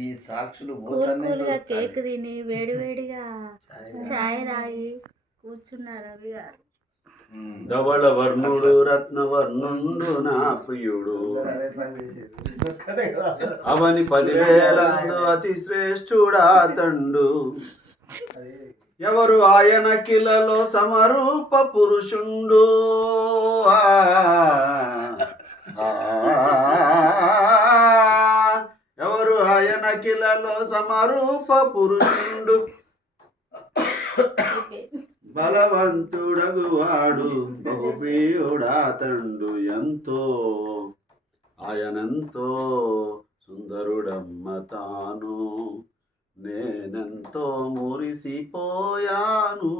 ఈ సాక్షులు కూల్గా కేక్ తిని వేడివేడిగా చాయ్ తాగి కూర్చున్నారు రవి గారు. ధవళ వర్ణుడు రత్నవర్ణుండు నా ప్రియుడు అవని 10,000 అతి శ్రేష్ఠుడా తండు ఎవరు ఆయన కిలలో సమరూప పురుషుండు ఎవరు ఆయన కిలలో సమరూప పురుషుండు బలవంతుడగువాడు బహుప్రియుడాతండు ఎంతో ఆయనంతో సుందరుడమ్మ తాను నేనెంతో మురిసిపోయాను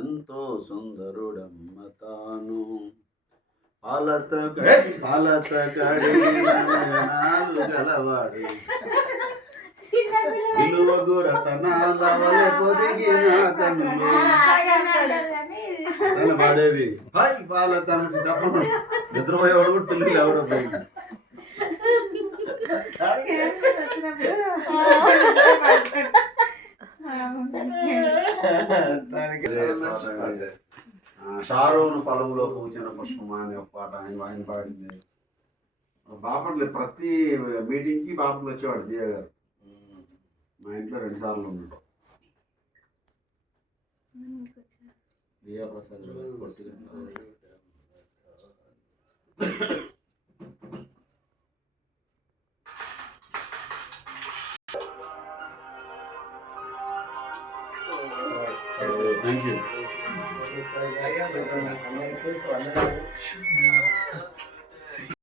ఎంతో సుందరుడమ్మ తాను పాలత కడిగిన గలవాడు విలువగు రతనాల వలె పొదిగిన కన్నులు తను పాడేది పాల తన నిద్రపోయేవాడు కూడా తెలియదు ఎవడో పోయింది. షారోను పొలంలో పూచిన పుష్పమా అనే ఒక పాట ఆయన పాడింది. బాపట్ల ప్రతి మీటింగ్కి బాపట్ల వచ్చేవాడు దియ్య గారు. మా ఇంట్లో 2 సార్లు ఉండటం. దియా ప్రసాద్ థ్యాంక్ యూ.